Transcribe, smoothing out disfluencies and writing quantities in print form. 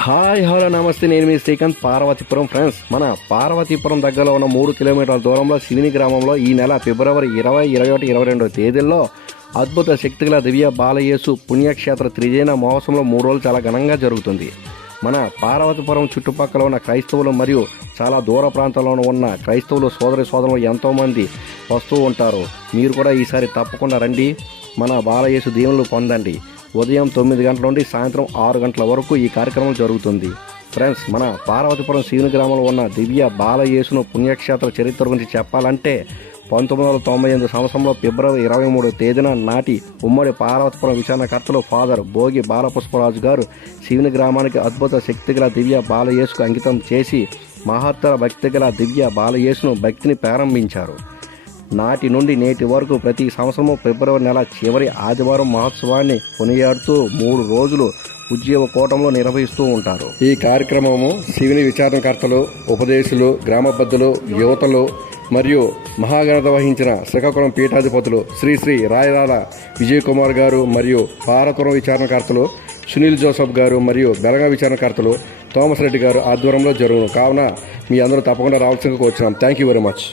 Hi hello నమస్తే, నేను మీ Srikanth. Parvathipuram friends, మన పార్వతీపురం దగ్గరలో ఉన్న 3 కిలోమీటర్ల దూరంలో సివిని గ్రామంలో ఈ నెల ఫిబ్రవరి 20, 21, 22 తేదీల్లో అద్భుత శక్తిగల దివ్య బాలయేసు పుణ్యక్షేత్ర త్రిజైన మహోత్సవంలో 3 రోజులు చాలా ఘనంగా జరుగుతుంది. మన పార్వతీపురం చుట్టుపక్కల ఉన్న క్రైస్తవులు మరియు చాలా దూర ప్రాంతాల్లో ఉన్న క్రైస్తవులు సోదరులు ఎంతోమంది వస్తూ ఉంటారు. మీరు కూడా ఈసారి తప్పకుండా రండి, మన బాలయేసు దీవెనలు పొందండి. ఉదయం 9 గంటల నుండి సాయంత్రం 6 గంటల వరకు ఈ కార్యక్రమం జరుగుతుంది. ఫ్రెండ్స్, మన పార్వతీపురం శివుని గ్రామంలో ఉన్న దివ్య బాలయేసును పుణ్యక్షేత్ర చరిత్ర గురించి చెప్పాలంటే 1998 సంవత్సరంలో ఫిబ్రవరి 23 తేదీన నాటి ఉమ్మడి పార్వతీపురం విచారణకర్తలు ఫాదర్ భోగి బాలపుష్పరాజు గారు శివుని గ్రామానికి అద్భుత శక్తిగల దివ్య బాలయేసుకు అంకితం చేసి మహత్తర భక్తిగల దివ్య బాలయేసును భక్తిని ప్రారంభించారు. నాటి నుండి నేటి వరకు ప్రతి సంవత్సరము ఫిబ్రవరి నెల చివరి ఆదివారం మహోత్సవాన్ని కొనియాడుతూ 3 రోజులు ఉద్యోగ కూటంలో నిర్వహిస్తూ ఉంటారు. ఈ కార్యక్రమము శివుని విచారణకర్తలు, ఉపదేశులు, గ్రామబద్ధులు, యువతలు మరియు మహాఘనత వహించిన శ్రీకాకుళం పీఠాధిపతులు శ్రీ శ్రీ రాయరాల విజయ్ కుమార్ గారు మరియు పార్వతీపురం విచారణకర్తలు సునీల్ జోసఫ్ గారు మరియు బెలగా విచారణకర్తలు థామస్ రెడ్డి గారు ఆధ్వర్యంలో జరుగును. కావున మీ అందరూ తప్పకుండా రావాల్సిందిగా కోరుచున్నాం. Thank you very much.